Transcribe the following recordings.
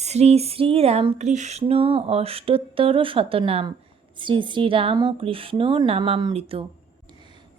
শ্রী শ্রী রামকৃষ্ণ অষ্টোত্তর শতনাম। শ্রী শ্রী রামকৃষ্ণ নামামৃত।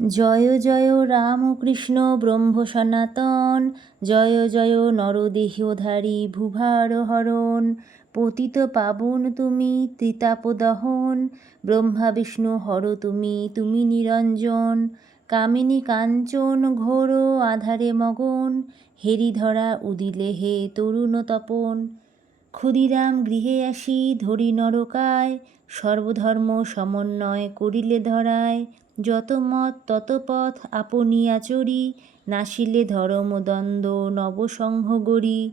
জয় জয় রামকৃষ্ণ ব্রহ্ম সনাতন। জয় জয় নরদেহধারী ভূভার হরণ পতিত পাবন তুমি ত্রিতাপদহন। ব্রহ্মা বিষ্ণু হর তুমি তুমি নিরঞ্জন। কামিনী কাঞ্চন ঘোর আধারে মগন। হেরিধরা উদিলে হে তরুণ তপন। ক্ষুদিরাম গৃহে আসি ধরি নরকায়, সর্বধর্ম সমন্বয় করিলে ধরায়। যত মত, তত পথ আপনিয়া চরি নাসিলে ধর্ম দ্বন্দ্ব নবসংহ গড়ি।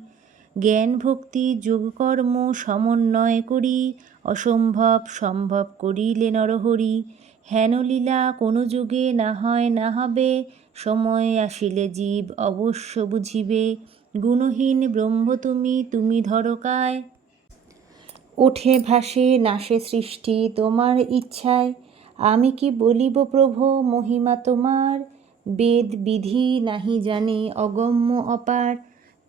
জ্ঞান, ভক্তি, যোগকর্ম সমন্বয় করি, অসম্ভব সম্ভব করিলে নরহরি। হেন লীলা কোনো যুগে না হয় না হবে, সময় আসিলে জীব অবশ্য বুঝিবে। গুণহীন ব্রহ্ম তুমি তুমি ধরকায় ওঠে ভাসে নাশে সৃষ্টি তোমার ইচ্ছায়। আমি কি বলিব প্রভো, মহিমা তোমার? বেদ বিধি নাহি জানে, অগম্য অপার।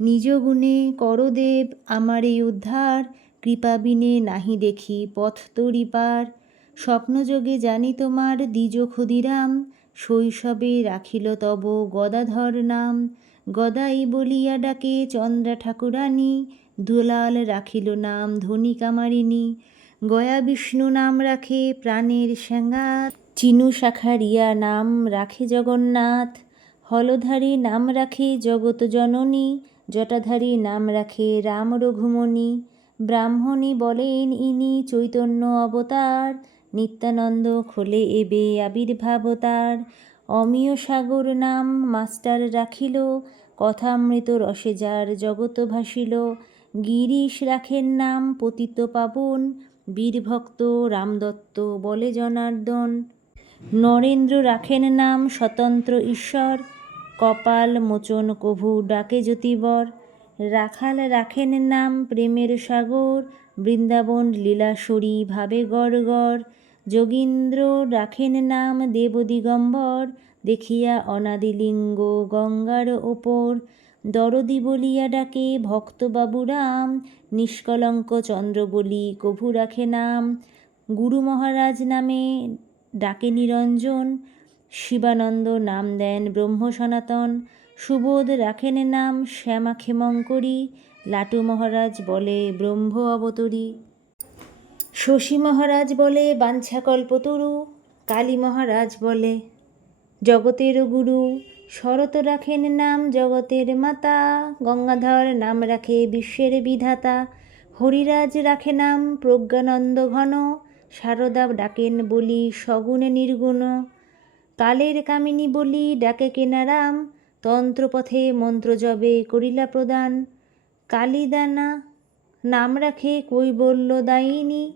নিজ গুণে করদেব আমার এই উদ্ধার। কৃপাবিনে নাহি দেখি পথ তরিপার স্বপ্নযোগে জানি তোমার দ্বিজ ক্ষুদিরাম। শৈশবে রাখিল তব গদাধর নাম। গদাই বলিয়া ডাকে, চন্দ্রা ঠাকুরানী, দুলাল রাখিল নাম ধনী কামারিনী। গয়া বিষ্ণু নাম রাখে প্রাণের স্যাঙ্গাত চিনু শাখারিয়া নাম রাখে জগন্নাথ। হলধারী নাম রাখে জগত জননী। জটাধারী নাম রাখে রাম রঘুমণি। ব্রাহ্মণী বলেন ইনি চৈতন্য অবতার। নিত্যানন্দ খোলে এবে আবির্ভাব তার। অমিয় সাগর নাম মাস্টার রাখিল, কথামৃত রসে যার জগত ভাসিল। গিরিশ রাখেন নাম পতিত পাবন, বীরভক্ত রামদত্ত বলে জনার্দন। নরেন্দ্র রাখেন নাম স্বতন্ত্র ঈশ্বর, কপাল মোচন কভু ডাকে জ্যোতিবর। রাখাল রাখেন নাম প্রেমের সাগর, বৃন্দাবন লীলাসরী ভাবে গড় গড় যোগীন্দ্র রাখেন নাম দেব দিগম্বর দেখিয়া অনাদিলিঙ্গ গঙ্গার ওপর। দরদি বলিয়া ডাকে ভক্তবাবু রাম নিষ্কলঙ্ক চন্দ্র বলি, কভু রাখে নাম। গুরু মহারাজ নামে ডাকে নিরঞ্জন, শিবানন্দ নাম দেন ব্রহ্ম সনাতন। সুবোধ রাখেন নাম শ্যামা ক্ষেমঙ্করী লাটু মহারাজ বলে ব্রহ্ম অবতরী। শশী মহারাজ বলে বাঞ্ছাকল্পতরু কালী মহারাজ বলে, জগতের গুরু, শরত রাখেন নাম জগতের মাতা। গঙ্গাধর নাম রাখে বিশ্বের বিধাতা। হরিরাজ রাখে নাম প্রজ্ঞানন্দ ঘন। সারদা ডাকেন বলি সগুণে নির্গুণ। কালের কামিনী বলি ডাকে কেনারাম তন্ত্রপথে মন্ত্র জবে করিলা প্রদান। কালিদানা নাম রাখে কৈবল্য দায়িনী।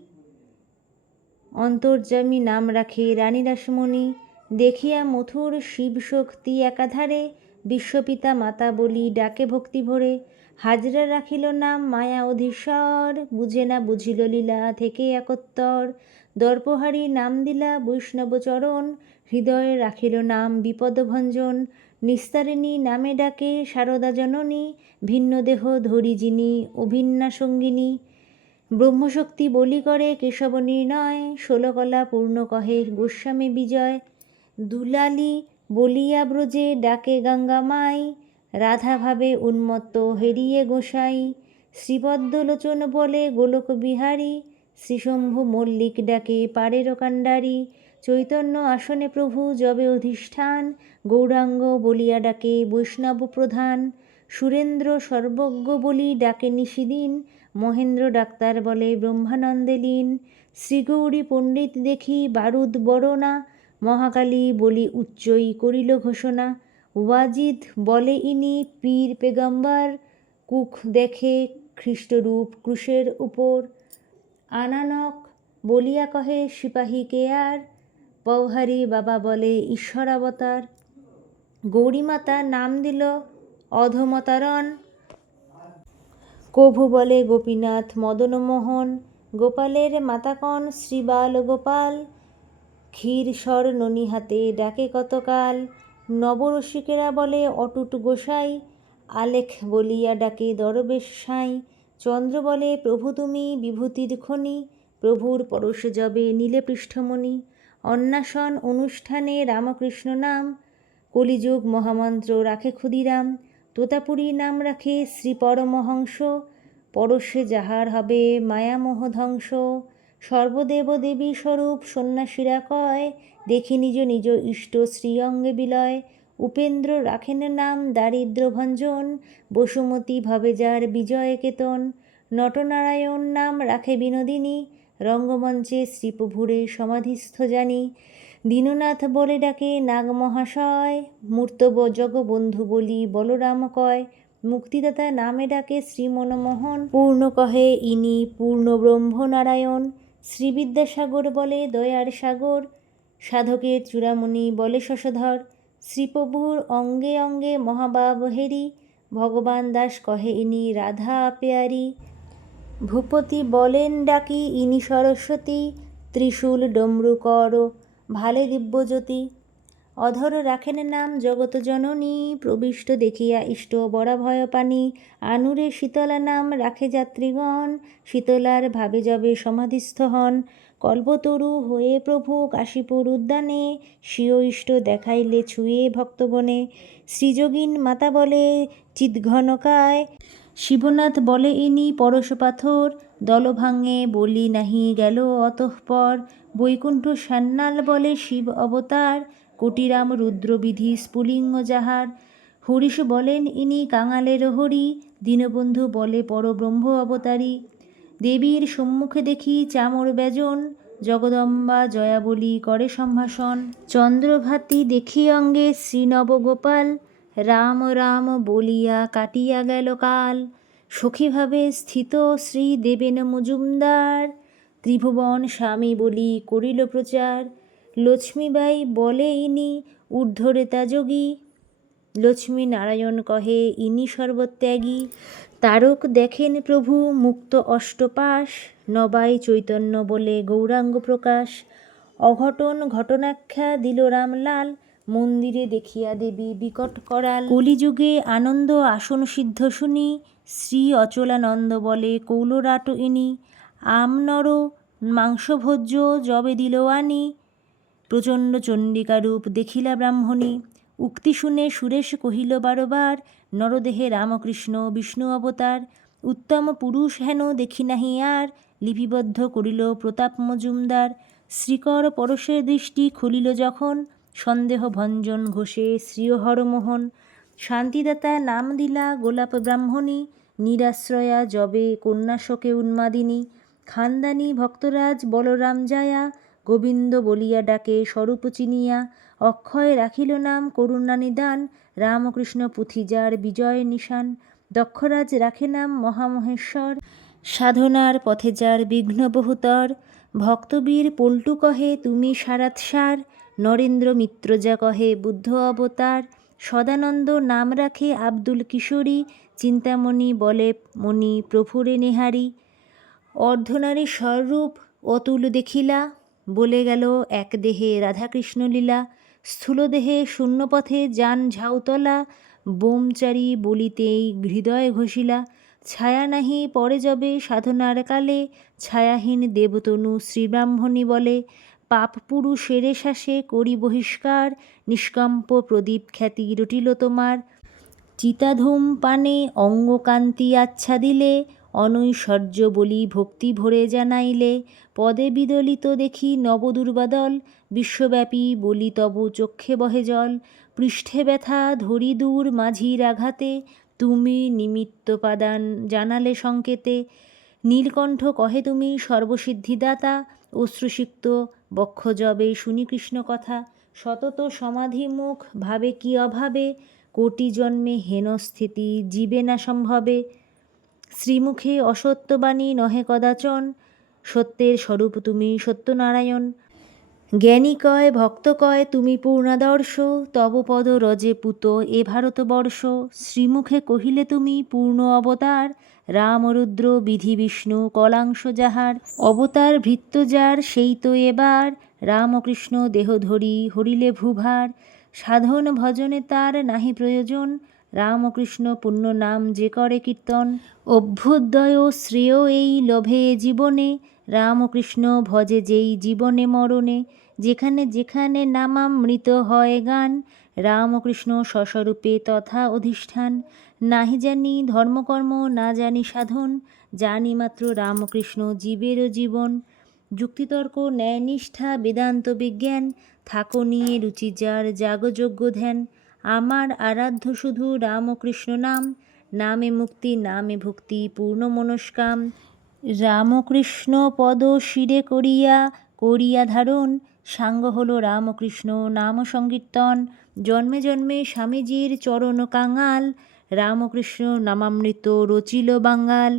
অন্তর্যামী নাম রাখে রানী রাসমণি দেখিয়া মথুর শিবশক্তি একাধারে বিশ্বপিতা মাতা বলি ডাকে ভক্তি ভরে। হাজরা রাখিল নাম, মায়া অধীশ্বর বুঝে না বুঝিল লীলা থেকে একত্তর। দর্পহারি নাম দিলা বৈষ্ণব চরণ, হৃদয়ে রাখিল নাম বিপদভঞ্জন নিস্তারিণী নামে ডাকে সারদা জননী, ভিন্ন দেহ ধরি যিনি, অভিন্না সঙ্গিনী। ব্রহ্মশক্তি বলি করে কেশব নির্ণয় ষোলকলা পূর্ণ কহে গোস্বামী বিজয়। দুলালি বলিয়া ব্রজে ডাকে গঙ্গা মাই, রাধা ভাবে উন্মত্ত হেরিয়ে গোসাই। শ্রীপদ্মলোচন বলে গোলক বিহারী, শ্রীশম্ভু মল্লিক ডাকে পারের কাণ্ডারি। চৈতন্য আসনে প্রভু যবে অধিষ্ঠান, গৌরাঙ্গ বলিয়া ডাকে বৈষ্ণব প্রধান। সুরেন্দ্র সর্বজ্ঞ বলি ডাকে নিশিদিন মহেন্দ্র ডাক্তার বলে ব্রহ্মানন্দে লীন শ্রীগৌরী পণ্ডিত দেখি বারুদ বড়না। মহাকালী বলি উচ্চই করিল ঘোষণা। ওয়াজিদ বলে ইনি পীর পেগম্বর। কুখ দেখে খ্রিস্টরূপ ক্রুশের উপর। আনানক বলিয়া কহে, সিপাহী কেয়ার পৌহারি বাবা বলে, ঈশ্বরাবতার। গৌরীমাতা নাম দিল, অধমতারণ। কভু বলে গোপীনাথ মদনমোহন, গোপালের মাতাকণ শ্রীবাল গোপাল। ক্ষীর স্বর ননীহাতে ডাকে কতকাল, নবরসিকেরা বলে অটুট গোসাই। আলেখ বলিয়া ডাকে দরবেশ সাঁই। চন্দ্র বলে প্রভু তুমি বিভূতির খনি, প্রভুর পরশ জবে নীলে পৃষ্ঠমণি। অন্নাসন অনুষ্ঠানে রামকৃষ্ণ নাম, কলিযুগ মহামন্ত্র রাখে ক্ষুদিরাম। তোতাপুরী নাম রাখে শ্রী পরমহংস। পরশে যাহার হবে মায়ামোহ ধ্বংস। সর্বদেব দেবী স্বরূপ সন্ন্যাসীরা কয়, দেখি নিজ নিজ ইষ্ট শ্রীঅঙ্গে বিলয়। উপেন্দ্র রাখেন নাম দারিদ্র ভঞ্জন, বসুমতী ভবে যার বিজয় কেতন। নটনারায়ণ নাম রাখে বিনোদিনী, রঙ্গমঞ্চে শ্রীপ্রভুরে সমাধিস্থ জানি। দীননাথ বলে ডাকে নাগমহাশয় মূর্ত জগবন্ধু বলি বলরাম কয়। মুক্তিদাতা নামে ডাকে শ্রীমনমোহন, পূর্ণ কহে ইনি পূর্ণ ব্রহ্মনারায়ণ। শ্রীবিদ্যাসাগর বলে দয়ার সাগর, সাধকের চূড়ামণি বলে শশধর। শ্রীপ্রভুর অঙ্গে অঙ্গে মহাবাব হেরি, ভগবান দাস কহে ইনি রাধা পেয়ারি। ভূপতি বলেন ডাকি ইনি সরস্বতী, ত্রিশূল ডমরু কর ভালে দিব্যজ্যোতি। অধর রাখেন নাম জগত জননী, প্রবিষ্ট দেখিয়া ইষ্ট বরা ভয় পানি আনুরে শীতলা নাম রাখে যাত্রীগণ, শীতলার ভাবে যাবে সমাধিস্থ হন। কল্পতরু হয়ে প্রভু কাশীপুর উদ্যানে, স্বীয় ইষ্ট দেখাইলে ছুঁয়ে ভক্তবনে। শ্রীযোগীন মাতা বলে, চিৎঘনকায় শিবনাথ বলে ইনি পরশ পাথর দল ভাঙে বলি নাহি গেল অতঃপর। বৈকুণ্ঠ সান্যাল বলে শিব অবতার, কোটিরাম রুদ্রবিধি স্ফুলিঙ্গ যাহার। হরিশ বলেন ইনি কাঙালের হরি, দীনবন্ধু বলে পরব্রহ্ম অবতারী। দেবীর সম্মুখে দেখি চামর ব্যজন, জগদম্বা জয়া বলি করে সম্ভাষণ। চন্দ্রভাতি দেখি অঙ্গে শ্রীনবগোপাল রাম রাম বলিয়া কাটিয়া গেল কাল। সখীভাবে স্থিত শ্রী দেবেন মজুমদার। ত্রিভুবন স্বামী বলি করিল প্রচার। লক্ষ্মীবাই বলে ইনি ঊর্ধ্বরেতা যোগী। লক্ষ্মী নারায়ণ কহে, ইনি সর্বত্যাগী। তারক দেখেন প্রভু, মুক্ত অষ্টপাশ। নবাই চৈতন্য বলে গৌরাঙ্গ প্রকাশ। অঘটন ঘটনাখ্যা দিল রামলাল। মন্দিরে দেখিয়া দেবী বিকট করাল। কলিযুগে আনন্দ আসন সিদ্ধ শুনি, শ্রী অচলানন্দ বলে কৌলরাট ইনি আমনর মাংসভোজ্য জবে দিল আনি। প্রচণ্ড চণ্ডিকারূপ দেখিলা ব্রাহ্মণী, উক্তি শুনে সুরেশ কহিল বারবার, নরদেহে রামকৃষ্ণ বিষ্ণু অবতার, উত্তম পুরুষ হেন দেখি নাহি আর, লিপিবদ্ধ করিল প্রতাপ মজুমদার শ্রীকর পরশের দৃষ্টি খুলিল যখন সন্দেহ ভঞ্জন ঘোষে শ্রীহরমোহন। শান্তিদাতা নাম দিলা গোলাপ ব্রাহ্মণী, নিরাশ্রয়া জবে কন্যাশোকে উন্মাদিনী। খানদানি ভক্তরাজ বলরাম যায়া গোবিন্দ বলিয়া ডাকে স্বরূপ চিনিয়া। অক্ষয় রাখিল নাম করুণা নিদান, রামকৃষ্ণ পুথিজার বিজয় নিশান। দক্ষরাজ রাখে নাম মহামহেশ্বর। সাধনার পথে যার বিঘ্ন বহুতর। ভক্তবীর পল্টু কহে, তুমি সারাৎসার নরেন্দ্র মিত্র যা কহে বুদ্ধ অবতার, সদানন্দ নাম রাখে আব্দুল কিশোরী, চিন্তামণি বলে মণি প্রফুরে নেহারি। অর্ধনারী স্বরূপ অতুল দেখিলা, বলে গেল এক দেহে রাধাকৃষ্ণ লীলা। স্থূল দেহে শূন্যপথে যান ঝাউতলা, বোমচারি বলিতেই হৃদয় ঘষিলা। ছায়া নাহি পরে যবে সাধনার কালে, ছায়াহীন দেবতনু শ্রীব্রাহ্মণী বলে। পাপ পুরুষেরে শ্বাসে করি বহিষ্কার, নিষ্কম্প প্রদীপ খ্যাতি রটিল তোমার। চিতাধূম পানে অঙ্গকান্তি আচ্ছা দিলে, অনৈশ্বর্য বলি ভক্তি ভরে জানাইলে। পদে বিদলিত দেখি নবদুর্বাদল, বিশ্বব্যাপী বলি তব চক্ষে বহে জল। পৃষ্ঠে ব্যথা ধরি দূর মাঝির আঘাতে, তুমি নিমিত্ত পাদান জানালে সংকেতে। নীলকণ্ঠ কহে তুমি সর্বসিদ্ধিদাতা, অশ্রুসিক্ত বক্ষ জবে শুনি কৃষ্ণ কথা, সতত সমাধিমুখ ভাবে কি অভাবে? কোটি জন্মে হেনস্থিতি জীবে না সম্ভবে। শ্রীমুখে অসত্যবাণী নহে কদাচন, সত্যের স্বরূপ তুমি সত্যনারায়ণ। জ্ঞানী কয়, ভক্ত কয়, তুমি পূর্ণাদর্শ, তব পদ রজে পুত, এ ভারতবর্ষ। শ্রীমুখে কহিলে তুমি, পূর্ণ অবতার রামরুদ্র বিধি বিষ্ণু, কলাংশ যাহার। অবতার ভৃত্য যার, সেই তো এবার। রামকৃষ্ণ দেহ ধরি, হরিলে ভূভার। সাধন ভজনে তার নাহি প্রয়োজন। রামকৃষ্ণ পুণ্য নাম যে করে কীর্তন। অভ্যুদয় শ্রেয় এই লোভে জীবনে। রামকৃষ্ণ ভজে যেই জীবনে মরণে। যেখানে যেখানে নামামৃত হয় গান, রামকৃষ্ণ স্বস্বরূপে তথা অধিষ্ঠান। নাহি জানি ধর্মকর্ম, না জানি সাধন, জানি মাত্র রামকৃষ্ণ জীবেরও জীবন। যুক্তিতর্ক, ন্যায়নিষ্ঠা, বেদান্ত বিজ্ঞান, থাকো নিয়ে রুচি যার যাগযজ্ঞ ধ্যান। আমার আরাধ্য শুধু রামকৃষ্ণ নাম, নামে মুক্তি, নামে ভক্তি, পূর্ণ মনস্কাম। রামকৃষ্ণ পদ শিরে করিয়া করিয়া ধারণ সাঙ্গ হল রামকৃষ্ণ নাম সংকীর্তন জন্মে জন্মে স্বামীজির চরণ কাঙাল। রামকৃষ্ণ নামামৃত রচিল বাঙ্গাল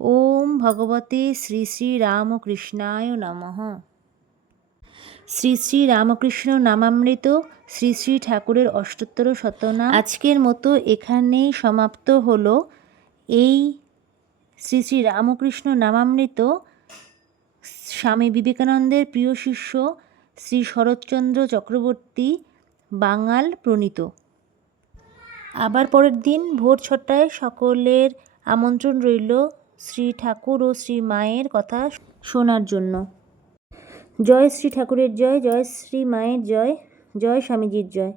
ওম ভগবতে শ্রী শ্রী রামকৃষ্ণায় নমঃ। শ্রী শ্রী রামকৃষ্ণ নামামৃত। শ্রী শ্রী ঠাকুরের অষ্টোত্তর শতনা। আজকের মতো এখানেই সমাপ্ত হলো। এই শ্রী শ্রী রামকৃষ্ণ নামামৃত। স্বামী বিবেকানন্দের প্রিয় শিষ্য শ্রী শরৎচন্দ্র চক্রবর্তী বাঙাল প্রণীত। আবার পরের দিন ভোর ছটায় সকলের আমন্ত্রণ রইল শ্রী ঠাকুর ও শ্রী মায়ের কথা শোনার জন্য। জয় শ্রী ঠাকুরের জয় জয় শ্রী মায়ের জয় জয় স্বামীজির জয়।